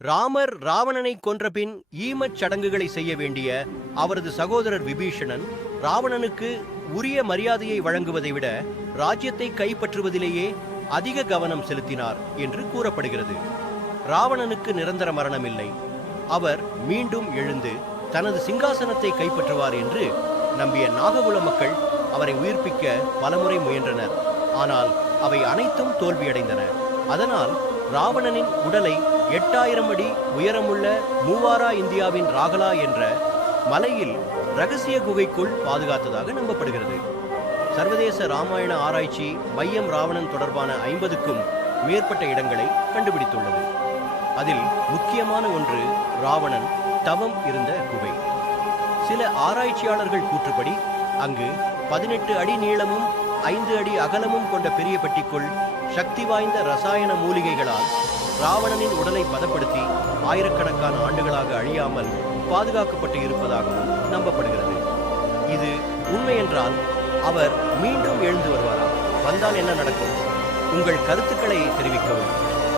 ராமர் ராவணனை கொன்றபின் ஈமச் சடங்குகளை செய்ய வேண்டிய அவரது சகோதரர் விபீஷணன் ராவணனுக்கு உரிய மரியாதையை வழங்குவதை விட ராஜ்யத்தை கைப்பற்றுவதிலேயே அதிக கவனம் செலுத்தினார் என்று கூறப்படுகிறது. ராவணனுக்கு நிரந்தர மரணம் இல்லை. அவர் மீண்டும் எழுந்து தனது சிங்காசனத்தை கைப்பற்றுவார் என்று நம்பிய நாககுல மக்கள் அவரை உயிர்ப்பிக்க பலமுறை முயன்றனர். ஆனால் அவை அனைத்தும் தோல்வியடைந்தன. அதனால் ராவணனின் உடலை 8000 அடி உயரமுள்ள மூவாரா இந்தியாவின் ராகலா என்ற மலையில் ரகசிய குகைக்குள் பாதுகாத்ததாக நம்பப்படுகிறது. சர்வதேச ராமாயண ஆராய்ச்சி மையம் ராவணன் தொடர்பான 50க்கும் மேற்பட்ட இடங்களை கண்டுபிடித்துள்ளது. அதில் முக்கியமான ஒன்று ராவணன் தவம் இருந்த குகை. சில ஆராய்ச்சியாளர்கள் கூற்றுப்படி அங்கு 18 அடி நீளமும் 5 அடி அகலமும் கொண்ட பெரிய பெட்டிக்குள் சக்தி வாய்ந்த ரசாயன மூலிகைகளால் ராவணனின் உடலை பதப்படுத்தி ஆயிரக்கணக்கான ஆண்டுகளாக அழியாமல் பாதுகாக்கப்பட்டு இருப்பதாகவும் நம்பப்படுகிறது. இது உண்மையென்றால் அவர் மீண்டும் எழுந்து வருவாரா? வந்தால் என்ன நடக்கும்? உங்கள் கருத்துக்களை தெரிவிக்கவும்.